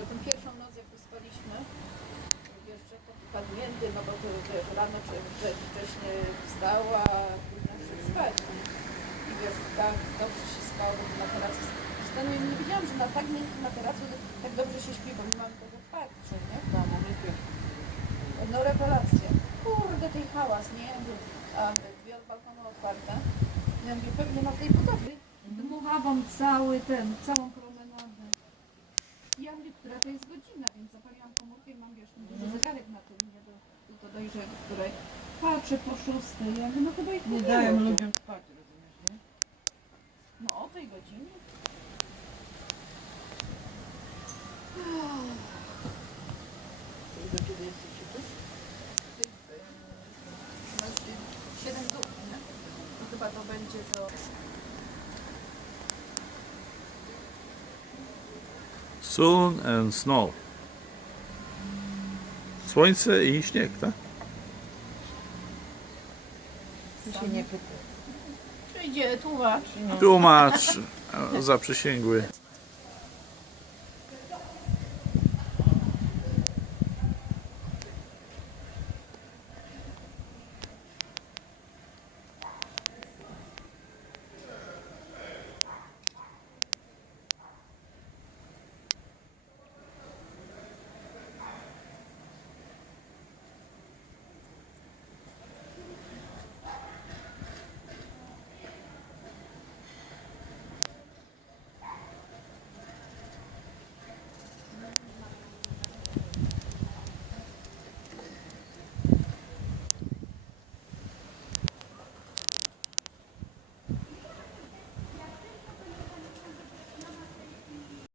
ale tę pierwszą noc, jak tu spaliśmy, jeszcze podmięty, no bo to, to rano czy, wcześniej wstała, późno przed spać. I wiesz, tak dobrze się spało bo na teracu. Stanu nie wiedziałam, że na tak miękkim materacu tak dobrze się śpi, bo nie mam tego parczy, nie? W domu. No rewelacja. Kurde, tej hałas, nie? A dwie balkonu otwarte. Ja mówię, pewnie na tej podobie. Dmuchałam cały ten, całą krowę. Która to jest godzina, więc zapaliłam komórkę i mam wiesz, ten duży zegarek na tym, nie do, do dojrzeć, której patrzę po szóstej, ja mówię, no chyba ich Nie było dają tu. ludziom spać, rozumiesz, nie? No o tej godzinie. Do kiedy jesteście tu? 7 dół, nie? To chyba to będzie to... Sun and snow. Słońce i śnieg, tak? Ty się nie pytaj. Przyjdzie tłumacz. Tłumacz zaprzysięgły.